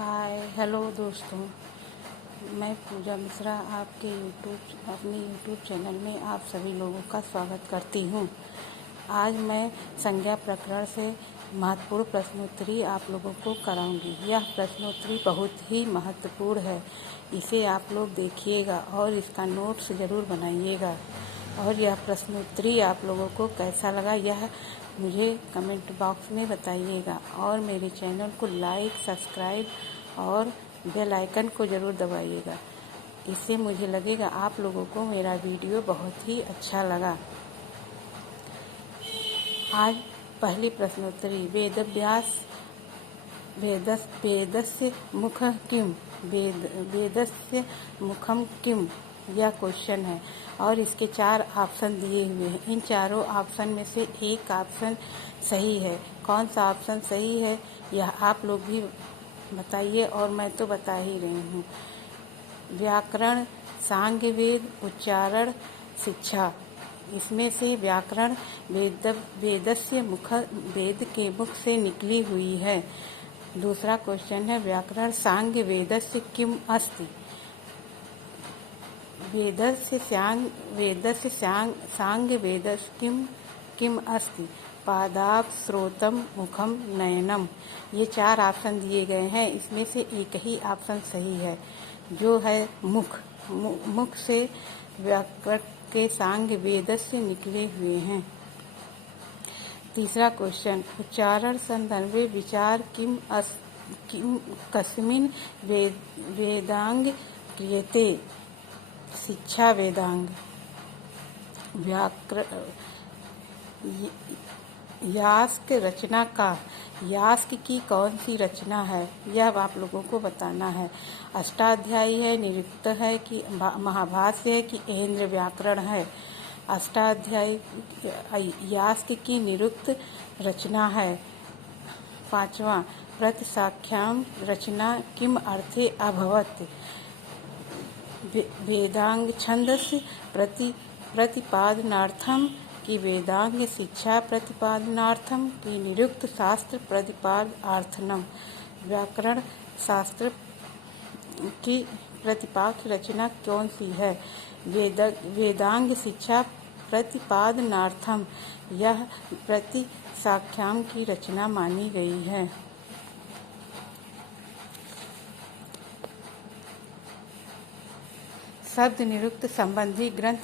Hi hello दोस्तों, मैं पूजा मिश्रा आपके अपने यूट्यूब चैनल में आप सभी लोगों का स्वागत करती हूँ। आज मैं संज्ञा प्रकरण से महत्वपूर्ण प्रश्नोत्तरी आप लोगों को कराऊंगी। यह प्रश्नोत्तरी बहुत ही महत्वपूर्ण है, इसे आप लोग देखिएगा और इसका नोट्स ज़रूर बनाइएगा। और यह प्रश्नोत्तरी आप लोगों को कैसा लगा यह मुझे कमेंट बॉक्स में बताइएगा। और मेरे चैनल को लाइक, सब्सक्राइब और बेल आइकन को ज़रूर दबाइएगा। इससे मुझे लगेगा आप लोगों को मेरा वीडियो बहुत ही अच्छा लगा। आज पहली प्रश्नोत्तरी वेदस्य मुखं किम, वेदस्य मुखम किम, यह क्वेश्चन है और इसके 4 ऑप्शन दिए हुए हैं। इन चारों ऑप्शन में से एक ऑप्शन सही है। कौन सा ऑप्शन सही है यह आप लोग भी बताइए और मैं तो बता ही रही हूँ। व्याकरण, सांख्य वेद, उच्चारण, शिक्षा। इसमें से व्याकरण वेदस्य मुख, वेद के मुख से निकली हुई है। दूसरा क्वेश्चन है व्याकरण सांख्य वेदस्य किम अस्ति, वेदस्य सांख्य वेदस्य किम अस्ति, पादात् श्रोत्रम मुखम नयनम। ये 4 ऑप्शन दिए गए हैं। इसमें से एक ही ऑप्शन सही है जो है मुख से व्याकरण के सांख्य वेदस्य निकले हुए हैं। तीसरा क्वेश्चन उच्चारण संदर्भे विचार कस्मिन् वेदांग क्रियते, शिक्षा वेदांग। यास्क रचना का, यास्क की कौन सी रचना है यह आप लोगों को बताना है। अष्टाध्यायी है, निरुक्त है कि महाभाष्य है कि ऐन्द्र व्याकरण है। अष्टाध्यायी यास्क की निरुक्त रचना है। 5वां प्रतिसाख्याम रचना किम अर्थे अभवत्, वेदांग छंदस्य प्रतिपादनार्थम की वेदांग शिक्षा प्रतिपादनार्थम की निरुक्त शास्त्र प्रतिपादनार्थम। व्याकरण शास्त्र की प्रतिपाद्य रचना कौन सी है? वेदांग शिक्षा प्रतिपादनार्थम, यह प्रतिसाख्याम की रचना मानी गई है। शब्द निरुक्त संबंधी ग्रंथ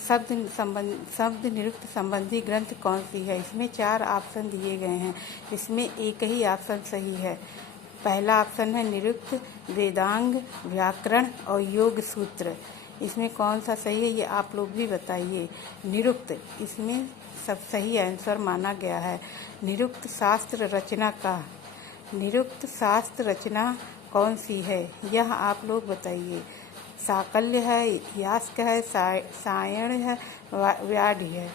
शब्द निरुक्त संबंधी ग्रंथ कौन सी है? इसमें 4 ऑप्शन दिए गए हैं। इसमें एक ही ऑप्शन सही है। पहला ऑप्शन है निरुक्त वेदांग व्याकरण और योग सूत्र। इसमें कौन सा सही है ये आप लोग भी बताइए। निरुक्त, इसमें सब सही आंसर माना गया है। निरुक्त शास्त्र रचना का, निरुक्त शास्त्र रचना कौन सी है यह आप लोग बताइए। साकल्य है, यास्क है, सायण है, व्याढ्य है।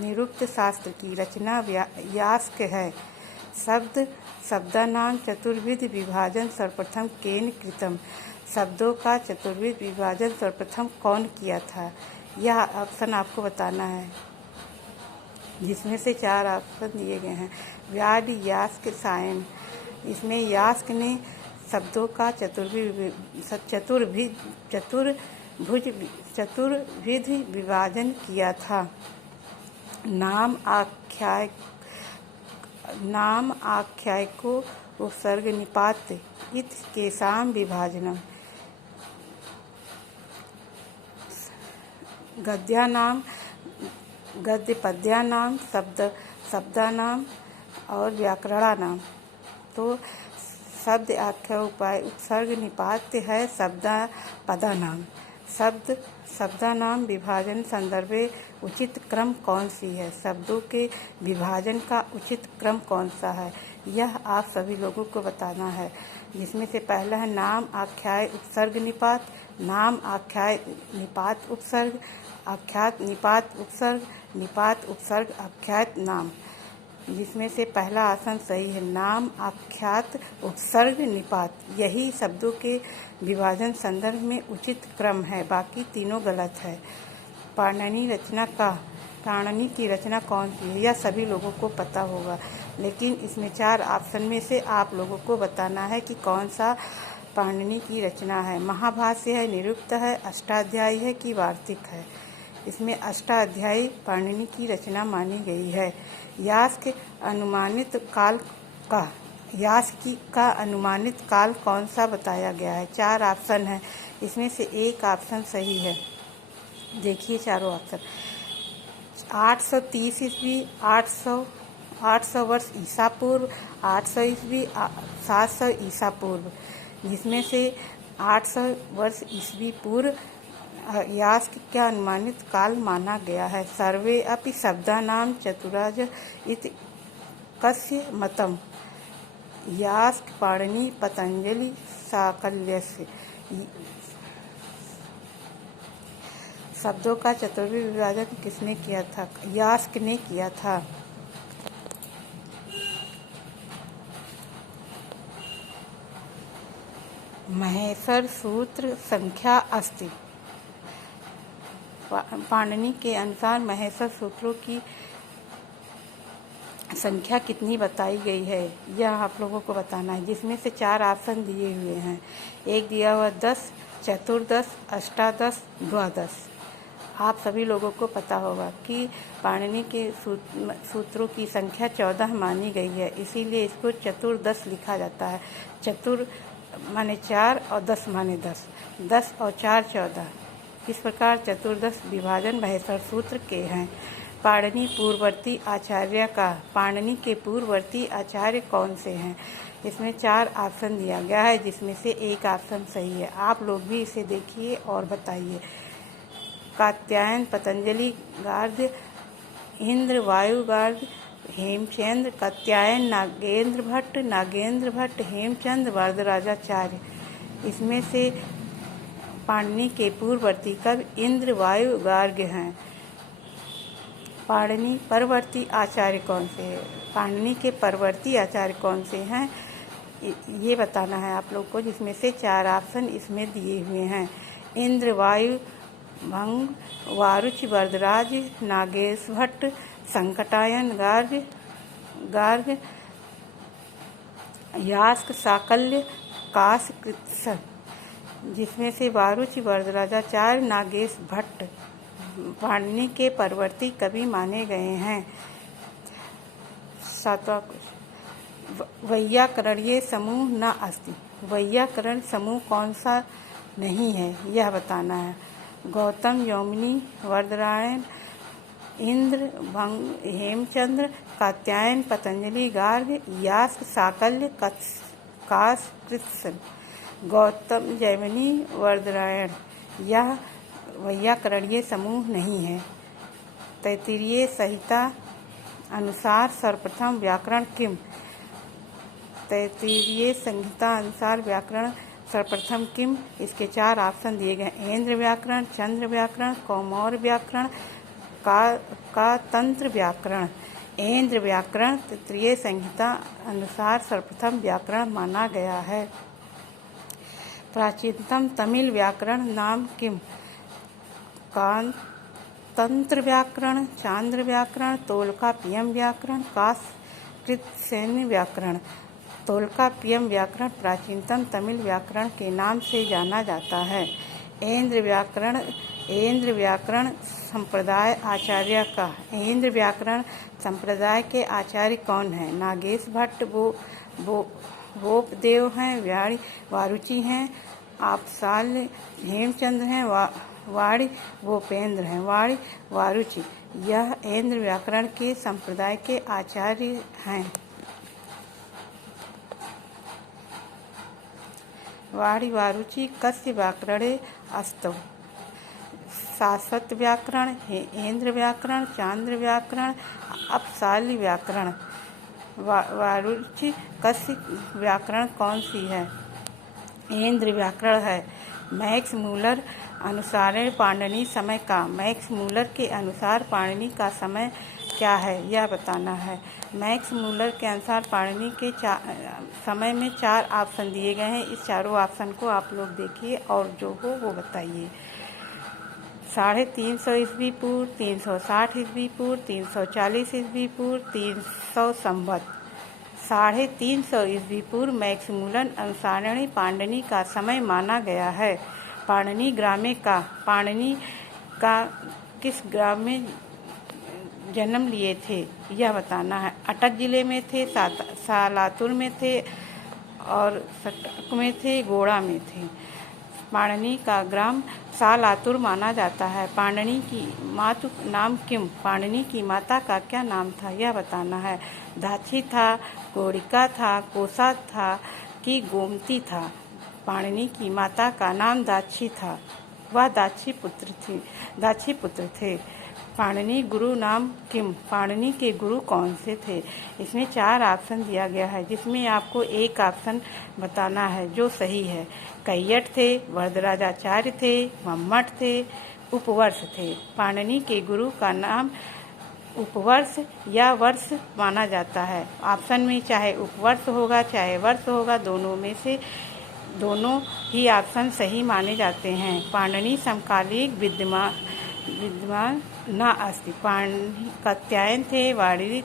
निरुक्त शास्त्र की रचना यास्क है। शब्दानां चतुर्विध विभाजन सर्वप्रथम केन कृतम, शब्दों का चतुर्विध विभाजन सर्वप्रथम कौन किया था यह ऑप्शन आपको बताना है। जिसमें से 4 ऑप्शन दिए गए हैं। व्याढ्य, यास्क, सायण। इसमें यास्क ने शब्दों का चतुर्विध विभाजन किया था। नाम आख्यायिको उपसर्ग निपात इत केशाम विभाजनम। गद्य पद्यानाम, शब्दानाम और व्याकरणानाम। तो शब्द आख्या उपाय उपसर्ग निपात है पदानाम। शब्दानाम विभाजन संदर्भे उचित क्रम कौन सी है? शब्दों के विभाजन का उचित क्रम कौन सा है यह आप सभी लोगों को बताना है। जिसमें से पहला है नाम आख्याय उपसर्ग निपात, नाम आख्याय निपात उपसर्ग, आख्यात निपात उपसर्ग, निपात उपसर्ग आख्यात नाम। जिसमें से पहला आसन सही है। नाम आख्यात उपसर्ग निपात, यही शब्दों के विभाजन संदर्भ में उचित क्रम है। बाकी तीनों गलत है। पाणिनि रचना का, पाणिनि की रचना कौन सी है? यह सभी लोगों को पता होगा, लेकिन इसमें 4 ऑप्शन में से आप लोगों को बताना है कि कौन सा पाणिनि की रचना है। महाभाष्य है, निरुक्त है, अष्टाध्यायी है कि वार्तिक है? इसमें अष्टाध्यायी पाणिनि की रचना मानी गई है। यास्क का अनुमानित काल कौन सा बताया गया है? 4 ऑप्शन है, इसमें से एक ऑप्शन सही है। देखिए चारों ऑप्शन। 830 ईस्वी, 800 वर्ष ईसा पूर्व, 800 ईस्वी, 700 ईसा पूर्व। जिसमें से 800 वर्ष ईस्वी पूर्व यास्क का अनुमानित काल माना गया है। सर्वे अपि शब्दानां चतुराज इति कस्य मतम? यास्क, पाणिनि, पतंजलि, शाकल्यस्य। शब्दों का चतुर्विध विभाजन किसने किया था? यास्क ने किया था। महेश्वर सूत्र संख्या अस्ति। पाणिनि के अनुसार महेश्वर सूत्रों की संख्या कितनी बताई गई है, यह आप लोगों को बताना है। जिसमें से 4 ऑप्शन दिए हुए हैं। एक दिया हुआ 10, चतुर्दश, अष्टादश, द्वादश। आप सभी लोगों को पता होगा कि पाणिनि के सूत्रों की संख्या 14 मानी गई है, इसीलिए इसको चतुर्दश लिखा जाता है। चतुर माने 4 और 10 माने 10, 10 और 4 14। इस प्रकार चतुर्दश विभाजन महेश्वर सूत्र के हैं। पाणिनि के पूर्ववर्ती आचार्य कौन से हैं? इसमें 4 ऑप्शन दिया गया है, जिसमें से एक ऑप्शन सही है। आप लोग भी इसे देखिए और बताइए। कात्यायन, पतंजलि, गार्ग्य, इंद्र, वायु, गार्ग्य, हेमचंद्र। कात्यायन नागेंद्र भट्ट, हेमचंद्र, वरदराजाचार्य। इसमें से पाणिनि के पूर्ववर्ती कवि इंद्र, वायु, गार्ग्य हैं। पाणिनि परवर्ती आचार्य कौन से हैं? पाणिनि के परवर्ती आचार्य कौन से हैं, ये बताना है आप लोग को। जिसमें से 4 ऑप्शन इसमें दिए हुए हैं। इंद्र, वायु, भंग, वारुचि, वरदराज, नागेश भट्ट, संकटायन, गार्ग्य, यास्क, शाकल्य, काश, कृत्स। जिसमें से वारुचि, वरदराजाचार्य, नागेश भट्ट पाणिनि के परवर्ती कवि माने गए हैं। 7वां वैयाकरणीय समूह न अस्ति। वैयाकरण समूह कौन सा नहीं है, यह बताना है। गौतम, यौमिनी, वरदरायण, इंद्र, भंग, हेमचंद्र, कात्यायन, पतंजलि, गार्ग्य, यास्क, शाकल्य, काश, कृत्स। गौतम, जैमिनी, वरदरायण यह वैयाकरणीय समूह नहीं है। तैत्तिरीय संहिता अनुसार सर्वप्रथम व्याकरण किम? तैत्तिरीय संहिता अनुसार व्याकरण सर्वप्रथम किम? इसके 4 ऑप्शन दिए गए। ऐन्द्र व्याकरण, चंद्र व्याकरण, कौमार व्याकरण, का तंत्र व्याकरण। ऐन्द्र व्याकरण तैत्तिरीय संहिता अनुसार सर्वप्रथम व्याकरण माना गया है। प्राचीनतम तमिल व्याकरण नाम किम? तंत्र व्याकरण, चांद्र व्याकरण, तोल्काप्पियम व्याकरण, काशकृत्सेन व्याकरण। तोल्काप्पियम व्याकरण प्राचीनतम तमिल व्याकरण के नाम से जाना जाता है। ऐन्द्र व्याकरण संप्रदाय आचार्य का। ऐन्द्र व्याकरण संप्रदाय के आचार्य कौन हैं? नागेश भट्ट वोपदेव हैं, वारुचि हैं, आपसाल्य, हेमचंद्र हैं, वाणी भूपेंद्र हैं। वाणी वारुचि यह ऐन्द्र व्याकरण के संप्रदाय के आचार्य हैं। वाणी वारुचि कस्य व्याकरणे अस्तौ? शाश्वत व्याकरण, ऐन्द्र व्याकरण, चांद्र व्याकरण, अपसाल्य व्याकरण। वारुचि कस्य व्याकरण कौन सी है? ऐन्द्र व्याकरण है। मैक्स मूलर अनुसार पाणिनि समय का। मैक्स मूलर के अनुसार पाणिनि का समय क्या है, यह बताना है। मैक्स मूलर के अनुसार पाणिनि के समय में 4 ऑप्शन दिए गए हैं। इस चारों ऑप्शन को आप लोग देखिए और जो हो वो बताइए। 350 ईस्वी पूर्व, 360 ईस्वी पूर्व, 340 ईस्वी पूर्व, 300 संवत। 350 ईस्वी पूर्व मैक्सिमुलन अनुसारणी पाणिनि का समय माना गया है। पाणिनि का किस ग्राम में जन्म लिए थे यह बताना है। अटक जिले में थे, सालातुर में थे और सटक में थे, गोड़ा में थे। पाणिनि का ग्राम सालातुर माना जाता है। पाणिनि की मातु नाम किम, पाणिनि की माता का क्या नाम था यह बताना है। दाक्षी था, गोड़िका था, कोसा था कि गोमती था। पाणिनि की माता का नाम दाक्षी था, वह दाक्षी पुत्र थे। पाणिनि गुरु नाम किम, पाणिनि के गुरु कौन से थे। इसमें 4 ऑप्शन दिया गया है, जिसमें आपको एक ऑप्शन बताना है जो सही है। कैयट थे, वरदराजाचार्य थे, मम्मट थे, उपवर्ष थे। पाणिनि के गुरु का नाम उपवर्ष या वर्ष माना जाता है। ऑप्शन में चाहे उपवर्ष होगा चाहे वर्ष होगा, दोनों में से दोनों ही ऑप्शन सही माने जाते हैं। पाणिनि समकालिक विद्यमान न अस्ति। पाणिनि कात्यायन थे, वाणिद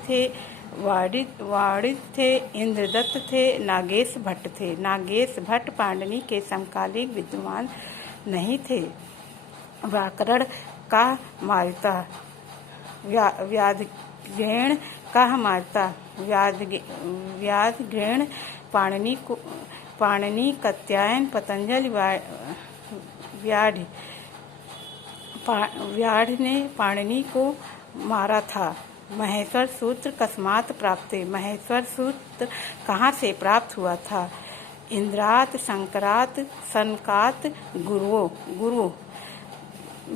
थे, इंद्रदत्त थे, नागेश भट्ट थे। नागेश भट्ट पाणिनि के समकालिक विद्वान नहीं थे। व्याकरण का माता, व्यादग्रेण का माता, व्यादग्रेण पाणिनि कात्यायन, पतंजलि, व्याढ़ ने पाणिनि को मारा था। महेश्वर सूत्र कस्मात् प्राप्त, महेश्वर सूत्र कहाँ से प्राप्त हुआ था। इंद्रात, शंकरात, सनकात, गुरुओं।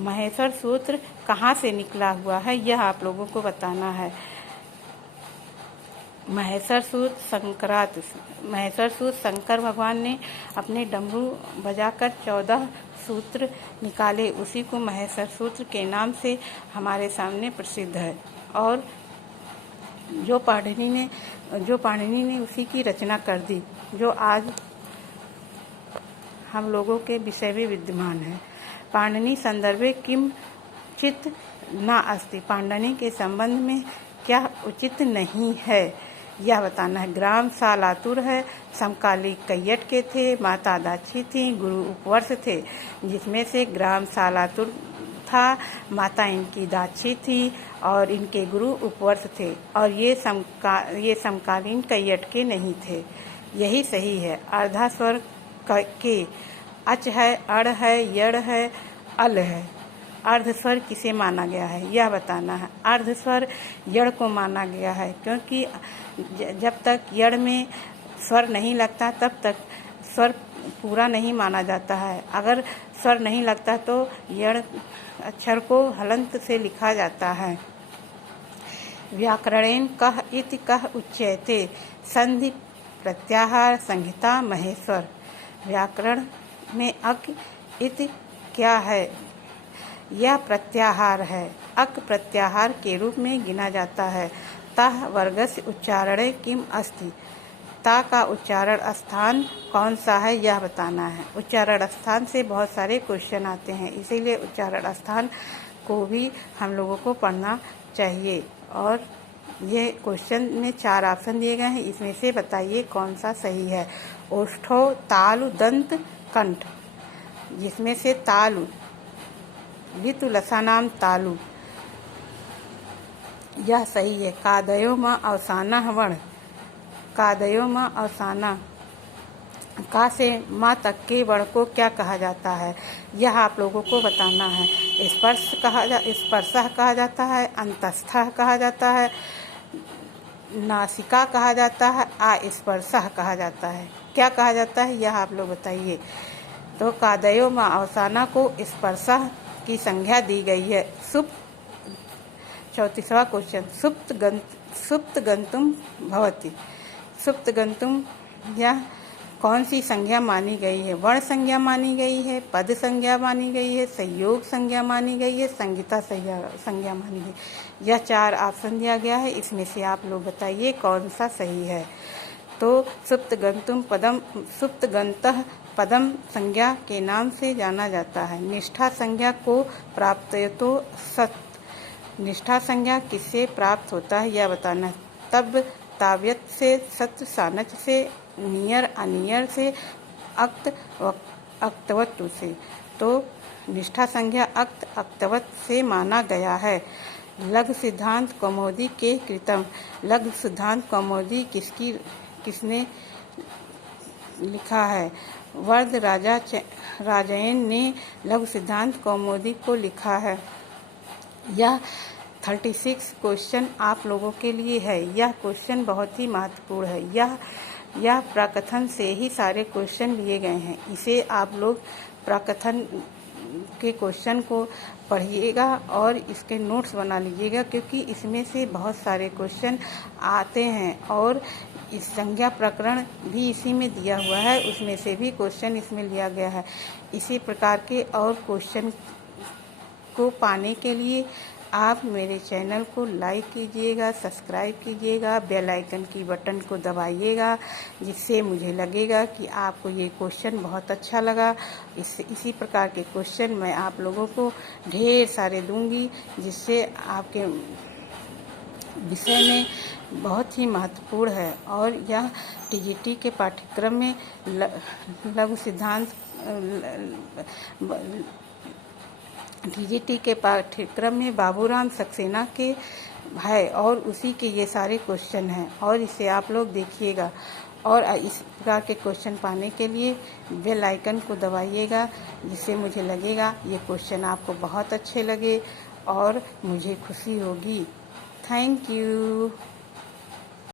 महेश्वर सूत्र कहाँ से निकला हुआ है यह आप लोगों को बताना है। महेश्वर सूत्र शंकर भगवान ने अपने डमरू बजाकर 14 सूत्र निकाले, उसी को महेश्वर सूत्र के नाम से हमारे सामने प्रसिद्ध है। और जो पाणिनि ने उसी की रचना कर दी, जो आज हम लोगों के विषय में विद्यमान है। पाणिनि संदर्भे किम चित न अस्ति, पाणिनि के संबंध में क्या उचित नहीं है यह बताना है। ग्राम सालातुर है, समकालिक कैयट के थे, माता दाक्षी थी, गुरु उपवर्ष थे, जिसमें से ग्राम सालातुर था, माता इनकी दाक्षी थी और इनके गुरु उपवर्ष थे, और ये समकालीन कैयट के नहीं थे। यही सही है। अर्धा स्वर के अच है, अड़ है, यड़ है, अल है। अर्धस्वर किसे माना गया है यह बताना है। अर्धस्वर यड़ को माना गया है, क्योंकि जब तक यड़ में स्वर नहीं लगता तब तक स्वर पूरा नहीं माना जाता है। अगर स्वर नहीं लगता तो यड़ अक्षर को हलंत से लिखा जाता है। व्याकरणेन कः इति कः उच्यते, संधि प्रत्याहार संहिता महेश्वर। व्याकरण में अक इति क्या है, यह प्रत्याहार है। अक प्रत्याहार के रूप में गिना जाता है। तः वर्गस्य उच्चारणे किम अस्ति, ता का उच्चारण स्थान कौन सा है यह बताना है। उच्चारण स्थान से बहुत सारे क्वेश्चन आते हैं, इसीलिए उच्चारण स्थान को भी हम लोगों को पढ़ना चाहिए। और ये क्वेश्चन में 4 ऑप्शन दिए गए हैं, इसमें से बताइए कौन सा सही है। ओष्ठो, तालु, दंत, कंठ, जिसमें से तालु, लितु लसानाम तालु, यह सही है। कादयो में अवसाना वर्ण, कादयो में अवसाना, का से माँ तक के वर्ण को क्या कहा जाता है यह आप लोगों को बताना है। स्पर्शः कहा जाता है, अंतस्थः कहा जाता है, नासिका कहा जाता है, अस्पर्शः कहा जाता है। क्या कहा जाता है यह आप लोग बताइए। तो कादयो में अवसाना को स्पर्शः की संज्ञा दी गई है। 34वां क्वेश्चन, सुप्त गंतुम भवति। सुप्त गंतुम यह कौन सी संज्ञा मानी गई है। वर्ण संज्ञा मानी गई है, पद संज्ञा मानी गई है, संयोग संज्ञा मानी गई है, संहिता संज्ञा मानी गई। यह 4 ऑप्शन दिया गया है, इसमें से आप लोग बताइए कौन सा सही है। तो सुप्तगन्तः पदम संज्ञा के नाम से जाना जाता है। निष्ठा संज्ञा को प्राप्तयतो सत्। निष्ठा संज्ञा किससे प्राप्त होता है यह बताना है। तब ताव्यत से, सत्य सानच से, नियर अनियर से, अक्त अक्तवत्व से। तो निष्ठा संज्ञा अक्त अक्तवत से माना गया है। लघु सिद्धांत कौमुदी के कृतम। लघु सिद्धांत कौमुदी किसने लिखा है? वर्द राजयन ने लघु सिद्धांत कौमुदी को लिखा है। यह 36 क्वेश्चन आप लोगों के लिए है। यह क्वेश्चन बहुत ही महत्वपूर्ण है। यह प्रकथन से ही सारे क्वेश्चन लिए गए हैं। इसे आप लोग प्रकथन के क्वेश्चन को पढ़िएगा और इसके नोट्स बना लीजिएगा, क्योंकि इसमें से बहुत सारे क्वेश्चन आते हैं और इस संज्ञा प्रकरण भी इसी में दिया हुआ है, उसमें से भी क्वेश्चन इसमें लिया गया है। इसी प्रकार के और क्वेश्चन को पाने के लिए आप मेरे चैनल को लाइक कीजिएगा, सब्सक्राइब कीजिएगा, बेल आइकन की बटन को दबाइएगा, जिससे मुझे लगेगा कि आपको ये क्वेश्चन बहुत अच्छा लगा। इसी प्रकार के क्वेश्चन मैं आप लोगों को ढेर सारे दूंगी, जिससे आपके विषय में बहुत ही महत्वपूर्ण है। और यह टीजीटी के पाठ्यक्रम में लघु सिद्धांत टीजीटी के पाठ्यक्रम में बाबूराम सक्सेना के है और उसी के ये सारे क्वेश्चन हैं, और इसे आप लोग देखिएगा। और इस प्रकार के क्वेश्चन पाने के लिए बेल आइकन को दबाइएगा, जिससे मुझे लगेगा ये क्वेश्चन आपको बहुत अच्छे लगे और मुझे खुशी होगी। Thank you.